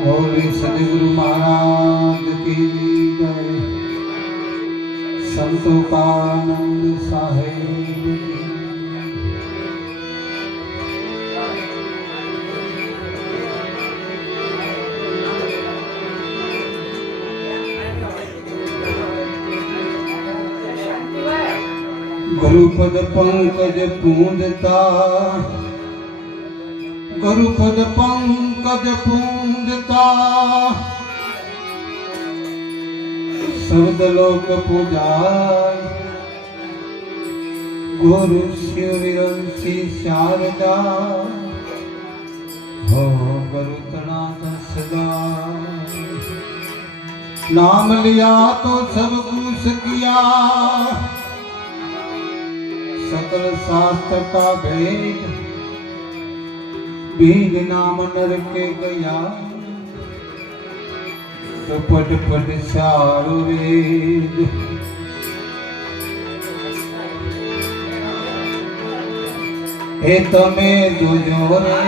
बोले सदगुरु महाराज की जय। संतों का आनंद साहेब की। गुरुपद पंकज पूंजता, गुरुपद पंकज पूंजता, शब्द लोक पूजाय। गुरु शिव विरंसी शारदा, हो गुरु तनाथ सदा। नाम लिया तो सब कुछ किया, सकल शास्त्र का भेद। बीज नाम नर के गया, तो पट पट सारो वेद। हे तमे जोजो रे,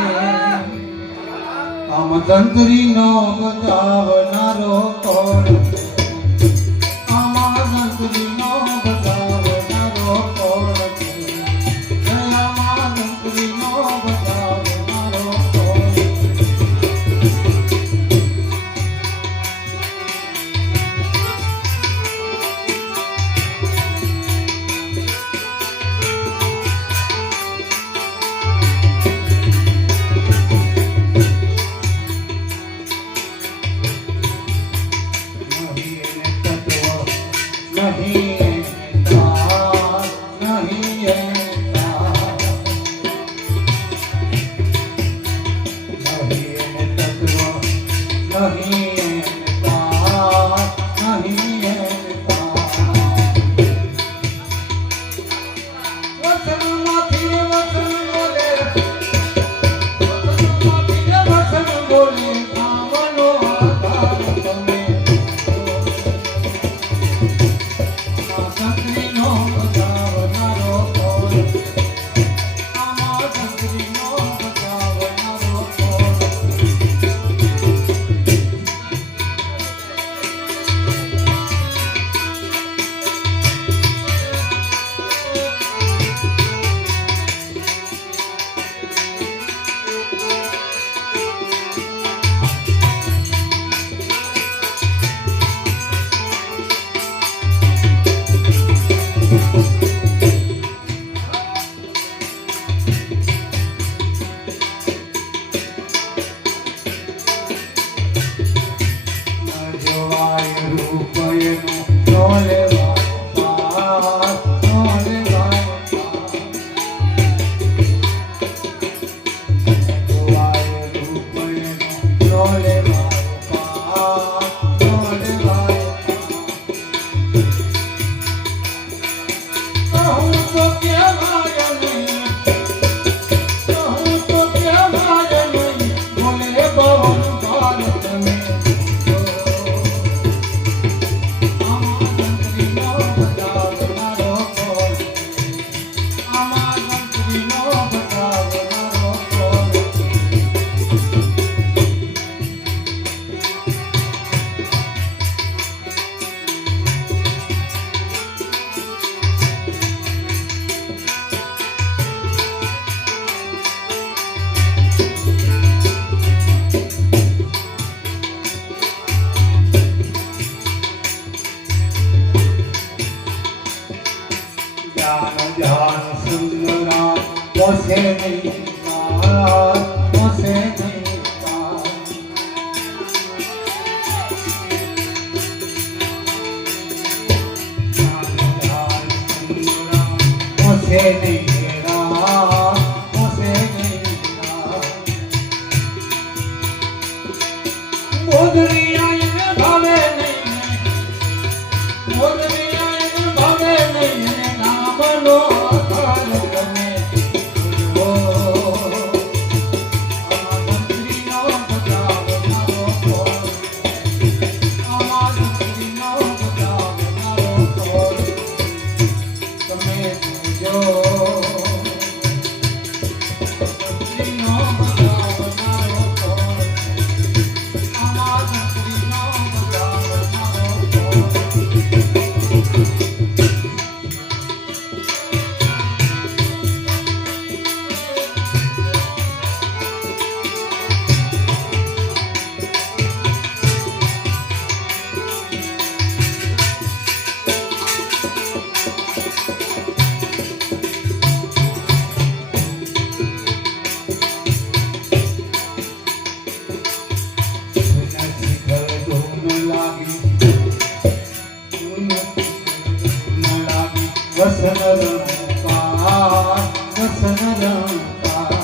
आम तंत्री नो बजावनारो कोण। आमा तंत्री नो बजावनारो कोण। વસન રંકાર વસન રંકાર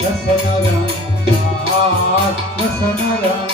વસન રંકાર વસન રંકાર